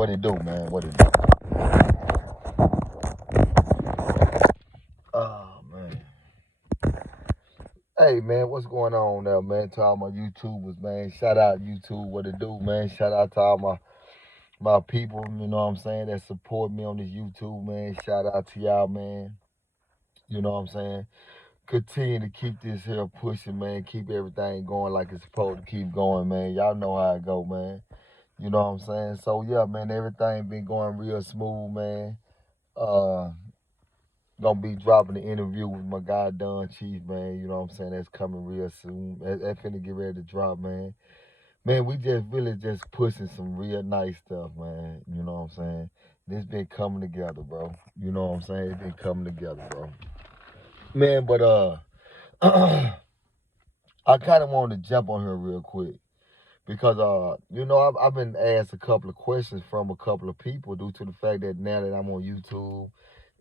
What it do, man? What it do? Oh, man. Hey, man, what's going on there, man? To all my YouTubers, man. Shout out YouTube. What it do, man? Shout out to all my people, you know what I'm saying, that support me on this YouTube, man. Shout out to y'all, man. You know what I'm saying? Continue to keep this here pushing, man. Keep everything going like it's supposed to keep going, man. Y'all know how it go, man. You know what I'm saying? So yeah, man, everything been going real smooth, man. Uh Gonna be dropping the interview with my guy Don Chief, man. You know what I'm saying? That's coming real soon. That's finna get ready to drop, man. Man, we just really just pushing some real nice stuff, man. You know what I'm saying? This been coming together, bro. You know what I'm saying? It's been coming together, bro. Man, but I kind of wanted to jump on here real quick because you know, I've been asked a couple of questions from a couple of people due to the fact that now that I'm on YouTube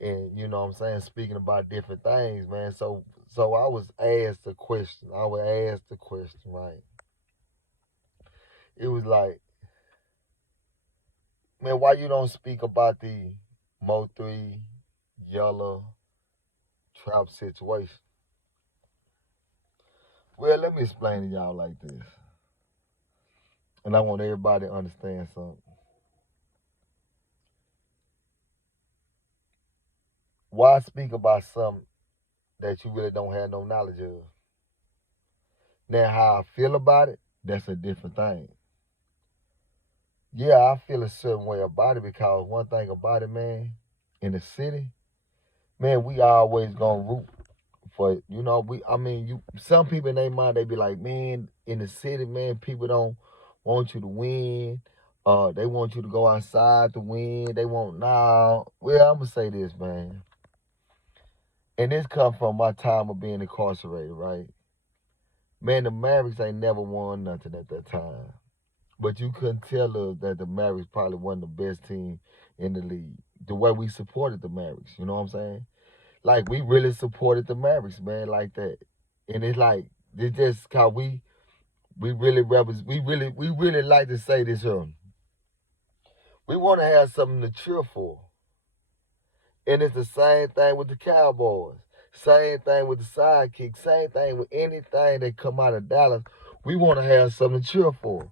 and you know what I'm saying, speaking about different things, man. So I was asked a question. I was asked the question, right? It was like, man, why you don't speak about the Mo3 Yella Trap situation? Well, let me explain to y'all like this. And I want everybody to understand something. Why speak about something that you really don't have no knowledge of? Now, how I feel about it, that's a different thing. Yeah, I feel a certain way about it because one thing about it, man, in the city, man, we always gonna root for it. You know, some people in their mind, they be like, man, in the city, man, people don't want you to win. They want you to go outside to win. They want now. Well, I'm gonna say this, man. And this come from my time of being incarcerated, right? Man, the Mavericks ain't never won nothing at that time. But you couldn't tell us that the Mavericks probably wasn't the best team in the league. The way we supported the Mavericks, you know what I'm saying? Like we really supported the Mavericks, man, like that. And it's like it's just how we really we really like to say this here. We want to have something to cheer for. And it's the same thing with the Cowboys. Same thing with the Sidekicks. Same thing with anything that come out of Dallas. We want to have something to cheer for.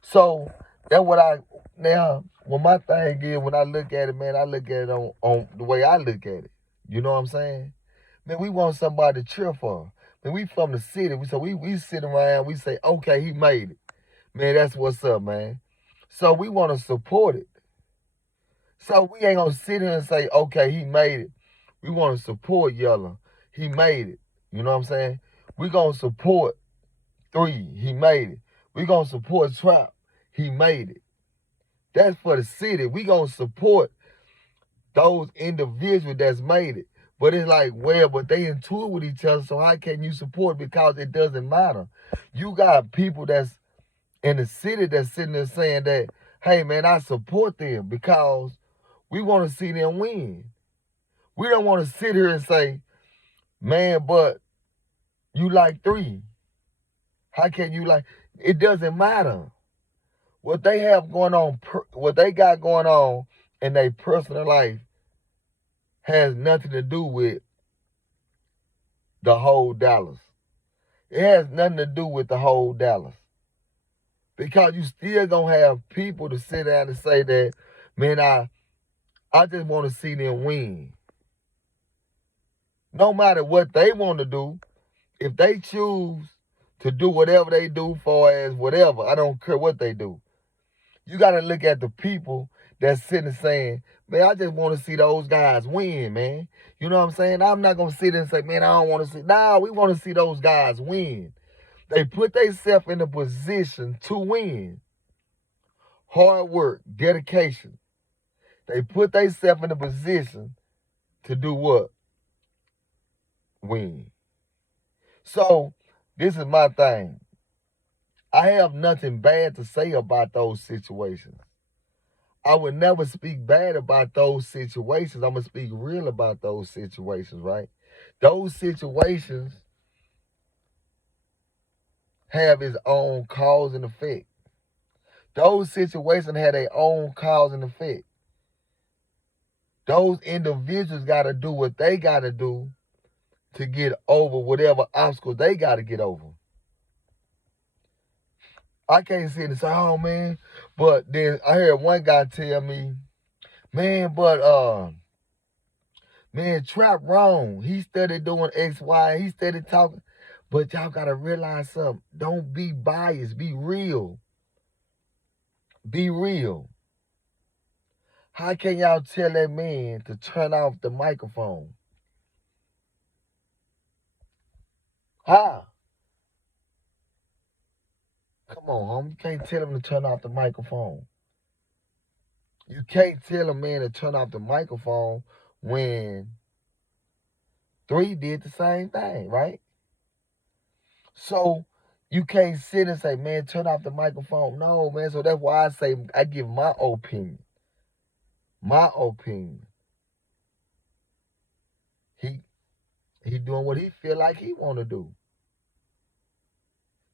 So that's what now when my thing is when I look at it, man, I look at it on the way I look at it. You know what I'm saying? Man, we want somebody to cheer for. Man, we from the city. So we sit around, we say, okay, he made it. Man, that's what's up, man. So we want to support it. So we ain't gonna sit here and say, okay, he made it. We want to support Yella. He made it. You know what I'm saying? We gonna support 3. He made it. We gonna support Trap. He made it. That's for the city. We gonna support those individuals that's made it. But it's like, well, but they in tour with each other, so how can you support? Because it doesn't matter. You got people that's in the city that's sitting there saying that, hey man, I support them because we want to see them win. We don't want to sit here and say, man, but you like 3. How can you like? It doesn't matter. What they have going on, what they got going on in their personal life has nothing to do with the whole Dallas. It has nothing to do with the whole Dallas. Because you still gonna have people to sit down and say that, man, I just want to see them win. No matter what they want to do, if they choose to do whatever they do for as whatever, I don't care what they do. You got to look at the people that's sitting saying, man, I just want to see those guys win, man. You know what I'm saying? I'm not going to sit there and say, man, I don't want to see. Nah, we want to see those guys win. They put themselves in a position to win. Hard work, dedication. They put themselves in a position to do what? Win. So, this is my thing. I have nothing bad to say about those situations. I would never speak bad about those situations. I'm going to speak real about those situations, right? Those situations have its own cause and effect. Those situations had their own cause and effect. Those individuals got to do what they got to do to get over whatever obstacles they got to get over. I can't sit and say, oh man, but then I heard one guy tell me, man, man, Trap wrong. He started doing X, Y, he started talking. But y'all gotta realize something. Don't be biased. Be real. Be real. How can y'all tell that man to turn off the microphone? How? Come on, homie. You can't tell him to turn off the microphone. You can't tell a man to turn off the microphone when 3 did the same thing, right? So you can't sit and say, man, turn off the microphone. No, man. So that's why I say I give my opinion. My opinion. He doing what he feel like he want to do.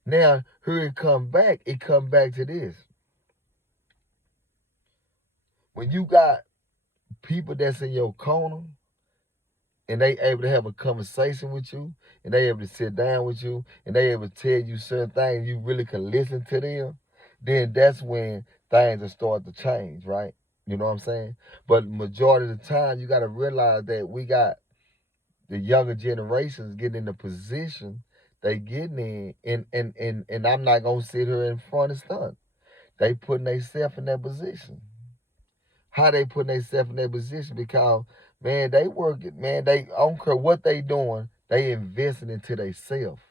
Now, here it come back to this. When you got people that's in your corner and they able to have a conversation with you and they able to sit down with you and they able to tell you certain things, you really can listen to them, then that's when things will start to change, right? You know what I'm saying? But majority of the time, you got to realize that we got the younger generations getting in the position they getting in, and I'm not gonna sit here in front and stunt. They putting themselves in that position. How they putting themselves in that position? Because man, they working, man. They I don't care what they doing. They investing into themselves.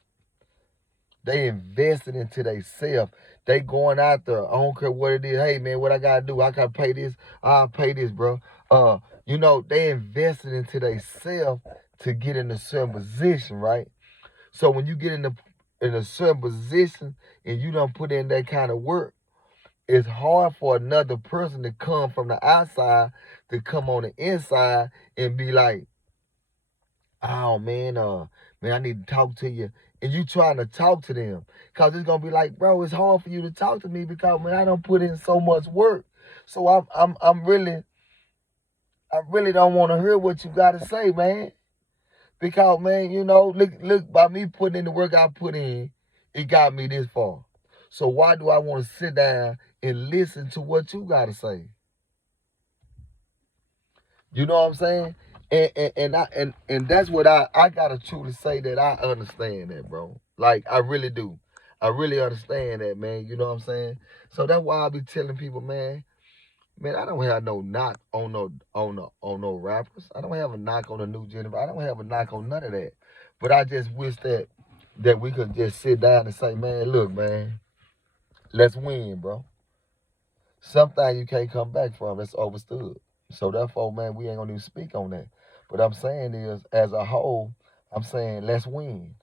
They investing into themselves. They going out there. I don't care what it is. Hey man, what I gotta do? I gotta pay this. I'll pay this, bro. They invested into themselves to get in a certain position, right? So when you get in a certain position and you don't put in that kind of work, it's hard for another person to come from the outside to come on the inside and be like, oh man, I need to talk to you. And you trying to talk to them. Cause it's gonna be like, bro, it's hard for you to talk to me because man, I don't put in so much work. So I really don't want to hear what you gotta say, man. Because man, look by me putting in the work I put in, it got me this far. So why do I want to sit down and listen to what you gotta say? You know what I'm saying? And that's what I gotta truly say that I understand that, bro. Like I really do. I really understand that, man. You know what I'm saying? So that's why I be telling people, man, I don't have no knock on no rappers. I don't have a knock on the new generation. I don't have a knock on none of that. But I just wish that we could just sit down and say, man, look, man, let's win, bro. Something you can't come back from. That's overstood. So therefore, man, we ain't gonna even speak on that. But I'm saying is, as a whole, I'm saying let's win.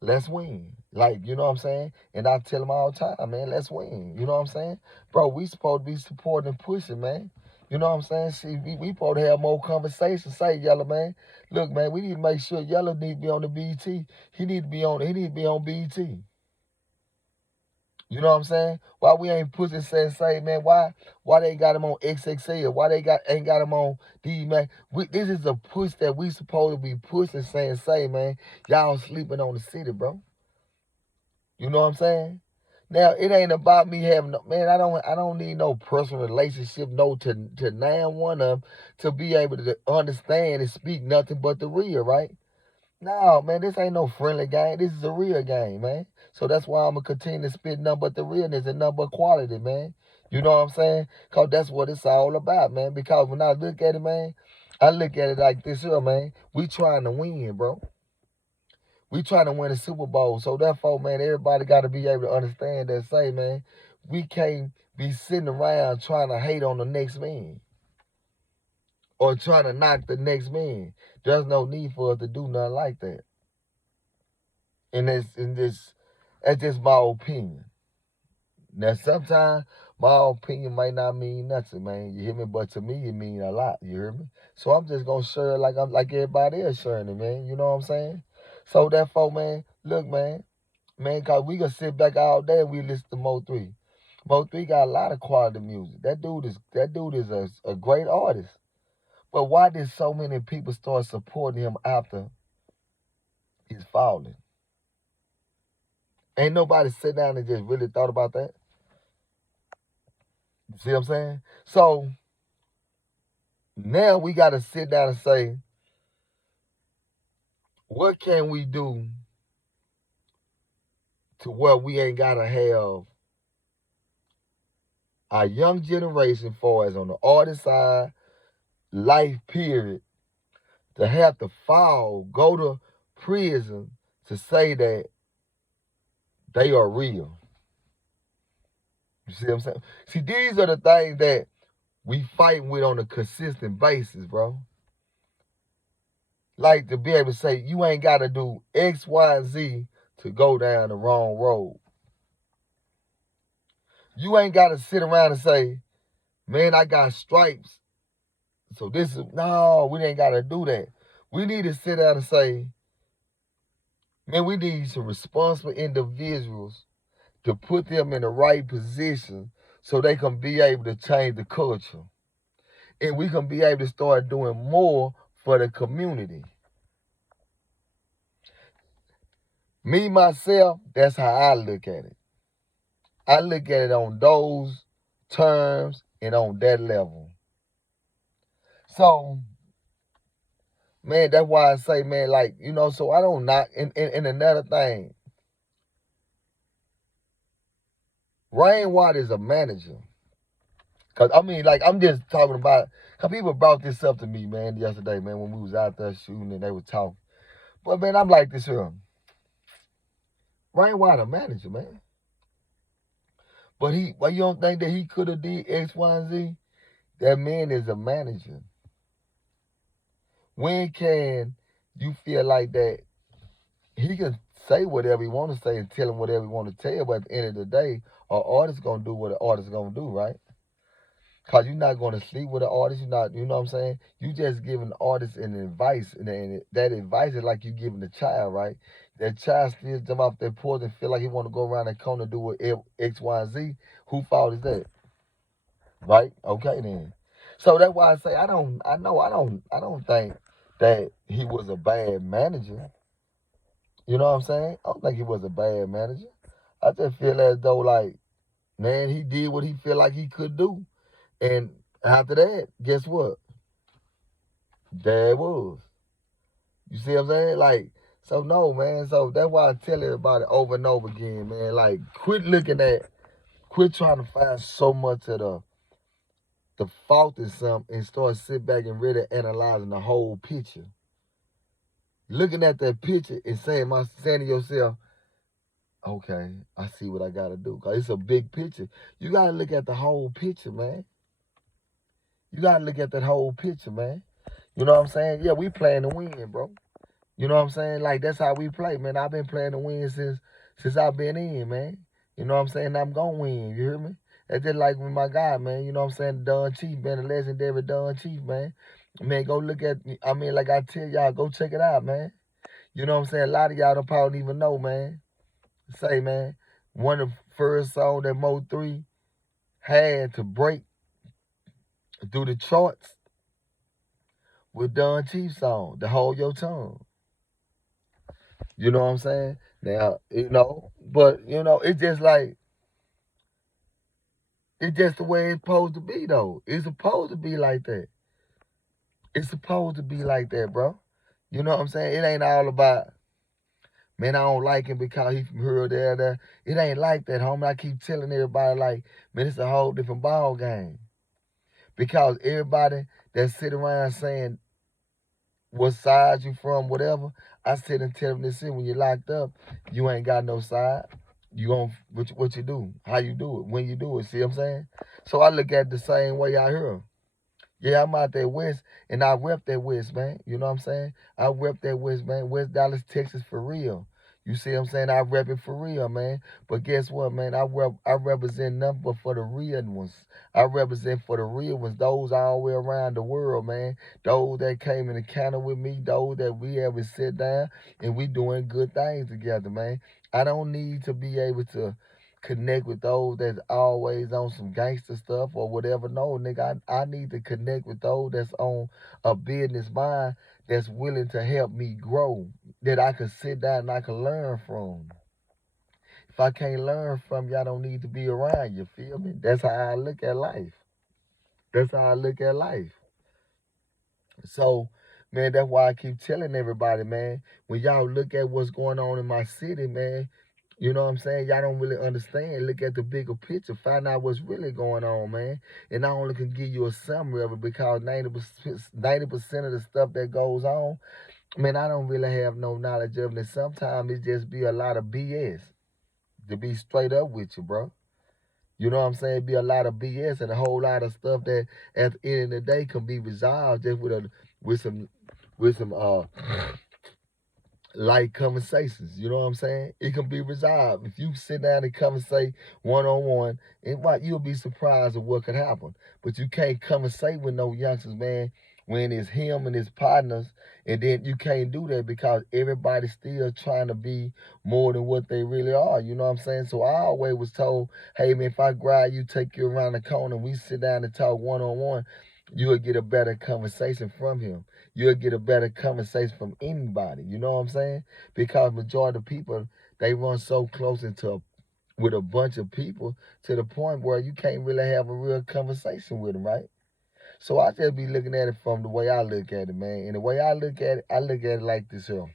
Let's win. Like, you know what I'm saying? And I tell them all the time, man, let's win. You know what I'm saying? Bro, we supposed to be supporting and pushing, man. You know what I'm saying? See, we supposed to have more conversations. Say, Yella, man, look, man, we need to make sure Yella need to be on the BT. He need to be on BT. You know what I'm saying? Why we ain't pushing say, man, why they got him on XXL? Why they ain't got him on D, man? This is a push that we supposed to be pushing, say, man, y'all sleeping on the city, bro. You know what I'm saying? Now it ain't about me having man. I don't need no personal relationship, no to name one of them to be able to understand and speak nothing but the real, right? No, man, this ain't no friendly game. This is a real game, man. So that's why I'm gonna continue to spit nothing but the realness and nothing but quality, man. You know what I'm saying? Cause that's what it's all about, man. Because when I look at it, man, I look at it like this here, man. We trying to win, bro. We trying to win a Super Bowl. So therefore, man, everybody got to be able to understand that. Say, man, we can't be sitting around trying to hate on the next man or trying to knock the next man. There's no need for us to do nothing like that. And that's just my opinion. Now, sometimes my opinion might not mean nothing, man. You hear me? But to me, it mean a lot. You hear me? So I'm just gonna share it like I'm like everybody else sharing it, man. You know what I'm saying? So therefore, man, look, man, cause we can sit back all day and we listen to Mo3. Mo3 got a lot of quality music. That dude is a great artist. But why did so many people start supporting him after his falling? Ain't nobody sit down and just really thought about that. You see what I'm saying? So now we got to sit down and say, what can we do to where we ain't got to have our young generation, for as on the artist side, life period, to have to fall, go to prison to say that they are real. You see what I'm saying? See, these are the things that we fight with on a consistent basis, bro. Like to be able to say you ain't got to do X, Y, and Z to go down the wrong road. You ain't got to sit around and say, man, I got stripes. So this is, no, we ain't got to do that. We need to sit down and say, man, we need some responsible individuals to put them in the right position so they can be able to change the culture. And we can be able to start doing more for the community. Me, myself, that's how I look at it. I look at it on those terms and on that level. So, man, that's why I say, man, like, so I don't knock. And another thing, Rainwater is a manager. Cause I mean, like, I'm just talking about, cause people brought this up to me, man, yesterday, man, when we was out there shooting and they were talking. But man, I'm like this here. Rainwater manager, man. But you don't think that he could have did X, Y, and Z? That man is a manager. When can you feel like that he can say whatever he want to say and tell him whatever he want to tell, but at the end of the day, an artist gonna do what an artist gonna do, right? Cause you're not gonna sleep with an artist. You're not, you know what I'm saying? You just giving the artist an advice, and that advice is like you giving the child, right? That child still jump off that porch and feel like he want to go around that corner and do what X, Y, and Z. Who fault is that? Right? Okay then. So that's why I say I don't think that he was a bad manager. You know what I'm saying? I don't think he was a bad manager. I just feel as though like, man, he did what he feel like he could do. And after that, guess what? There it was. You see what I'm saying? Like, so no, man. So that's why I tell everybody over and over again, man. Like, quit trying to find so much of the fault in something and start sit back and really analyzing the whole picture. Looking at that picture and saying to yourself, okay, I see what I gotta do. Cause it's a big picture. You gotta look at the whole picture, man. You gotta look at that whole picture, man. You know what I'm saying? Yeah, we playing to win, bro. You know what I'm saying? Like that's how we play, man. I've been playing to win since I've been in, man. You know what I'm saying? I'm gonna win. You hear me? That's just like with my guy, man. You know what I'm saying? Don Chief, man, the legendary Don Chief, man. Man, go look at me. I mean, like I tell y'all, go check it out, man. You know what I'm saying? A lot of y'all don't probably even know, man. Say, man, one of the first songs that Mo3 had to break through the charts with Don Chief's song, "To Hold Your Tongue." You know what I'm saying? Now, but it's just like it's just the way it's supposed to be though. It's supposed to be like that. It's supposed to be like that, bro. You know what I'm saying? It ain't all about, man, I don't like him because he from here or there. It ain't like that, homie. I keep telling everybody like, man, it's a whole different ball game. Because everybody that sit around saying what side you from, whatever, I sit and tell them this shit, when you're locked up, you ain't got no side. You gon' what you do, how you do it, when you do it, see what I'm saying? So I look at it the same way out here. Yeah, I'm out there west, and I rep that west, man. You know what I'm saying? I rep that west, man. West Dallas, Texas, for real. You see what I'm saying? I rep it for real, man. But guess what, man? I represent nothing but for the real ones. I represent for the real ones, those all the way around the world, man. Those that came in encounter with me, those that we ever sit down and we doing good things together, man. I don't need to be able to connect with those that's always on some gangster stuff or whatever. No, nigga, I need to connect with those that's on a business mind that's willing to help me grow, that I can sit down and I can learn from. If I can't learn from you, I don't need to be around you. Feel me? That's how I look at life. That's how I look at life. So, man, that's why I keep telling everybody, man, when y'all look at what's going on in my city, man, you know what I'm saying? Y'all don't really understand. Look at the bigger picture. Find out what's really going on, man. And I only can give you a summary of it because 90% of the stuff that goes on, man, I don't really have no knowledge of it. And sometimes it just be a lot of BS, to be straight up with you, bro. You know what I'm saying? Be a lot of BS and a whole lot of stuff that at the end of the day can be resolved just with some with some light conversations. You know what I'm saying? It can be resolved. If you sit down and conversate one on one, and what you'll be surprised at what could happen. But you can't conversate with no youngsters, man, when it's him and his partners, and then you can't do that because everybody's still trying to be more than what they really are. You know what I'm saying? So I always was told, hey man, if I grab you, take you around the corner, and we sit down and talk one on one, you'll get a better conversation from him. You'll get a better conversation from anybody. You know what I'm saying? Because majority of people, they run so close with a bunch of people to the point where you can't really have a real conversation with them, right? So I just be looking at it from the way I look at it, man. And the way I look at it like this here.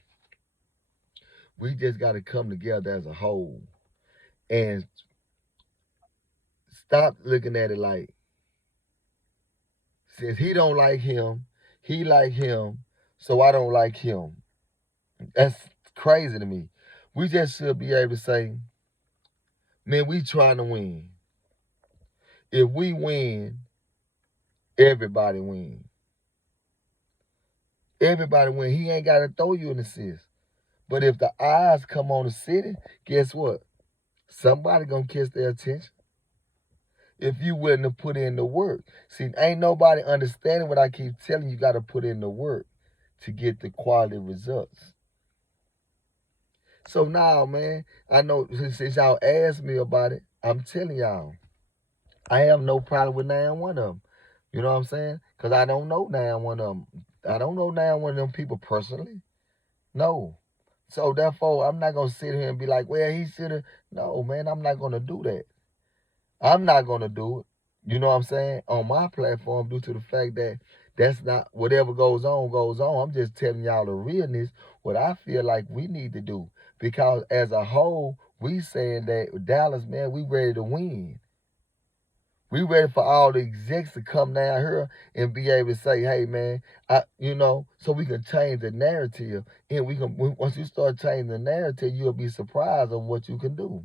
We just got to come together as a whole and stop looking at it like, since he don't like him, he like him, so I don't like him. That's crazy to me. We just should be able to say, man, we trying to win. If we win, everybody win. Everybody win. He ain't got to throw you an assist. But if the eyes come on the city, guess what? Somebody gonna catch their attention. If you willing to put in the work. See, ain't nobody understanding what I keep telling you. You got to put in the work to get the quality results. So now, man, I know since y'all asked me about it, I'm telling y'all, I have no problem with now one of them. You know what I'm saying? Because I don't know now one of them. I don't know now one of them people personally. No. So therefore, I'm not going to sit here and be like, well, he should have. No, man, I'm not going to do that. I'm not going to do it. You know what I'm saying? On my platform, due to the fact that that's not whatever goes on, goes on. I'm just telling y'all the realness, what I feel like we need to do. Because as a whole, we saying that Dallas, man, we ready to win. We ready for all the execs to come down here and be able to say, hey man, so we can change the narrative. And once you start changing the narrative, you'll be surprised on what you can do.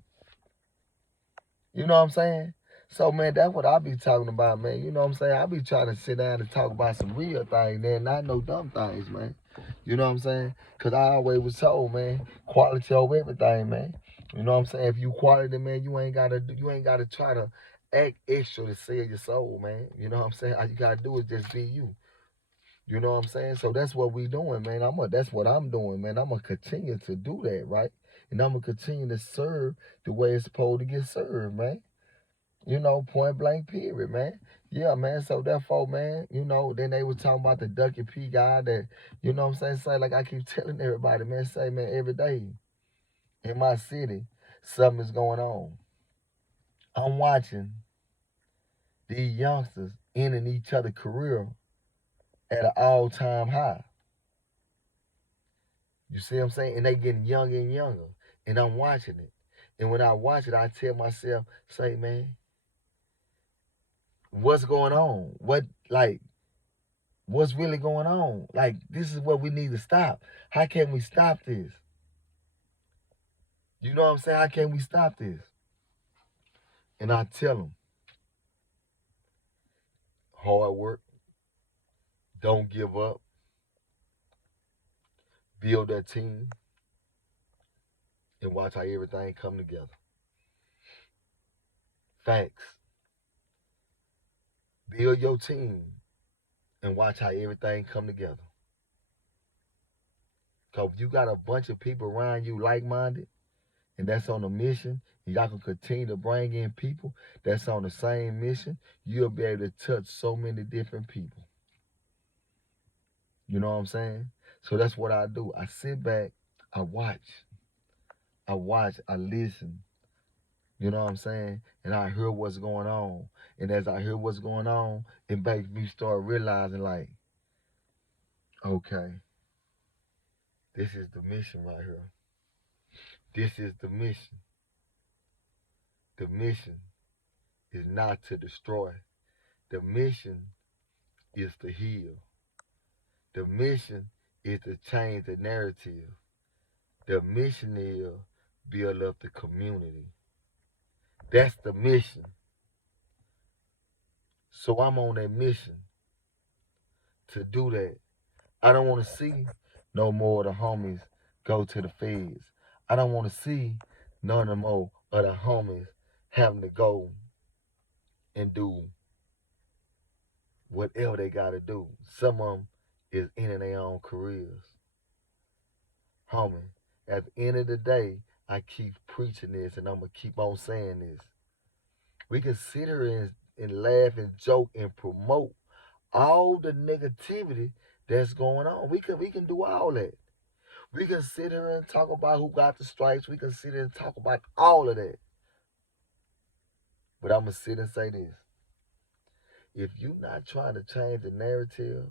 You know what I'm saying? So man, that's what I be talking about, man. You know what I'm saying? I be trying to sit down and talk about some real things, man, not no dumb things, man. You know what I'm saying? Cause I always was told, man, quality over everything, man. You know what I'm saying? If you quality, man, you ain't gotta try to act extra to sell your soul, man. You know what I'm saying? All you gotta do is just be you. You know what I'm saying? So that's what we doing, man. That's what I'm doing, man. I'm gonna continue to do that, right? And I'm gonna continue to serve the way it's supposed to get served, man. Point blank period, man. Yeah, man. So therefore, man, then they were talking about the Ducky P guy that, you know what I'm saying? Say like I keep telling everybody, man, say, man, every day in my city, something's going on. I'm watching these youngsters ending each other's career at an all-time high. You see what I'm saying? And they getting younger and younger. And I'm watching it. And when I watch it, I tell myself, say, man, what's going on? What's really going on? Like, this is what we need to stop. How can we stop this? You know what I'm saying? How can we stop this? And I tell them, hard work, don't give up, build that team, and watch how everything come together. Facts. Build your team and watch how everything come together. Because if you got a bunch of people around you like-minded, and that's on a mission, Y'all can continue to bring in people that's on the same mission. You'll be able to touch so many different people. You know what I'm saying? So that's what I do. I sit back, I watch, I listen. You know what I'm saying? And I hear what's going on. And as I hear what's going on, it makes me start realizing, like, okay, this is the mission right here. This is the mission. The mission is not to destroy. The mission is to heal. The mission is to change the narrative. The mission is build up the community. That's the mission. So I'm on that mission to do that. I don't want to see no more of the homies go to the feds. I don't want to see none of more of the homies having to go and do whatever they got to do. Some of them is in their own careers. Homie, at the end of the day, I keep preaching this and I'm going to keep on saying this. We can sit here and laugh and joke and promote all the negativity that's going on. We can do all that. We can sit here and talk about who got the stripes. We can sit here and talk about all of that. But I'm going to sit and say this. If you're not trying to change the narrative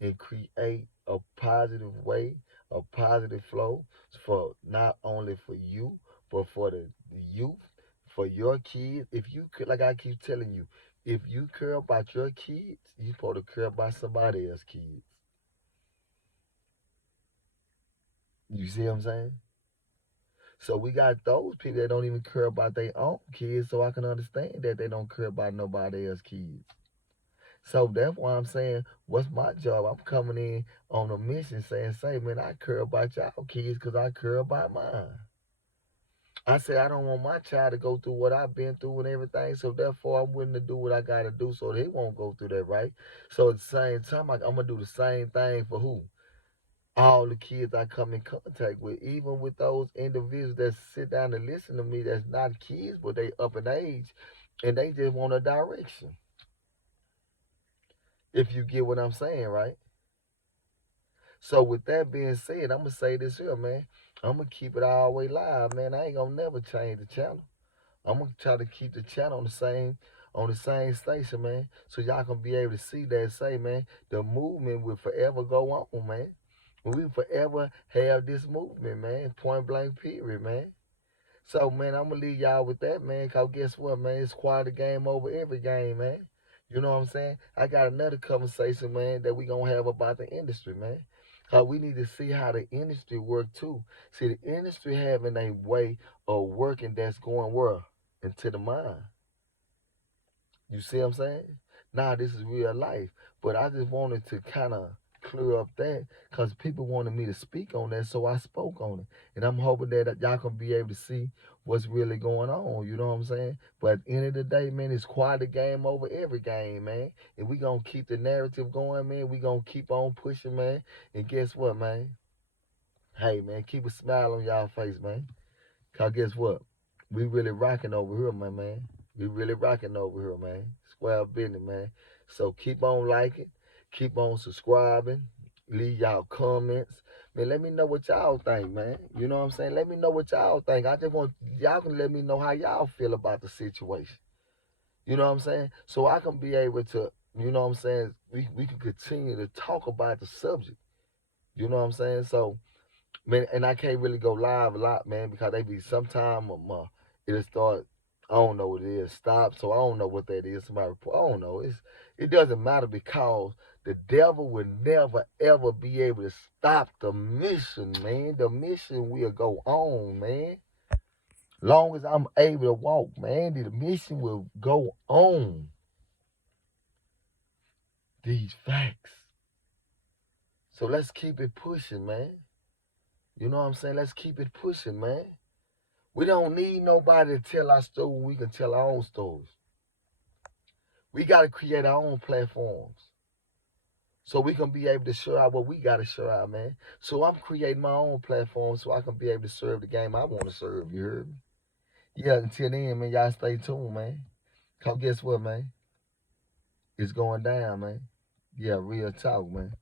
and create a positive way, a positive flow for not only for you, but for the youth, for your kids. If you could, like I keep telling you, if you care about your kids, you're supposed to care about somebody else's kids. You see what I'm saying? So we got those people that don't even care about their own kids, so I can understand that they don't care about nobody else's kids. So that's why I'm saying, what's my job? I'm coming in on a mission saying, say, man, I care about y'all kids because I care about mine. I say I don't want my child to go through what I've been through and everything, so therefore I'm willing to do what I got to do so they won't go through that, right? So at the same time, I'm going to do the same thing for who? All the kids I come in contact with, even with those individuals that sit down and listen to me that's not kids, but they up in age, and they just want a direction. If you get what I'm saying, right? So with that being said, I'm gonna say this here, man. I'm gonna keep it all the way live, man. I ain't gonna never change the channel. I'm gonna try to keep the channel on the same station, man. So y'all can be able to see that say, man, the movement will forever go on, man. We forever have this movement, man. Point blank period, man. So, man, I'm going to leave y'all with that, man, because guess what, man? It's quite a game over every game, man. You know what I'm saying? I got another conversation, man, that we going to have about the industry, man. Because we need to see how the industry work, too. See, the industry having a way of working that's going where? Into the mind. You see what I'm saying? Nah, this is real life. But I just wanted to kind of clear up that because people wanted me to speak on that, so I spoke on it. And I'm hoping that y'all can be able to see what's really going on. You know what I'm saying? But at the end of the day, man, it's quite a game over every game, man. And we going to keep the narrative going, man. We going to keep on pushing, man. And guess what, man? Hey, man, keep a smile on y'all face, man. Cause guess what? We really rocking over here, my man. We really rocking over here, man. Square business, man. So keep on liking, keep on subscribing, leave y'all comments. Man, let me know what y'all think, man. You know what I'm saying? Let me know what y'all think. I just want y'all can let me know how y'all feel about the situation. You know what I'm saying? So I can be able to, you know what I'm saying, we can continue to talk about the subject. You know what I'm saying? So man, and I can't really go live a lot, man, because they be sometime it'll start. I don't know what it is. Stop. So I don't know what that is. Somebody report. I don't know. It doesn't matter because the devil will never ever be able to stop the mission, man. The mission will go on, man. Long as I'm able to walk, man, the mission will go on. These facts. So let's keep it pushing, man. You know what I'm saying? Let's keep it pushing, man. We don't need nobody to tell our story when we can tell our own stories. We got to create our own platforms so we can be able to share out what we got to share out, man. So I'm creating my own platform so I can be able to serve the game I want to serve, you heard me? Yeah, until then, man, y'all stay tuned, man. Cause guess what, man? It's going down, man. Yeah, real talk, man.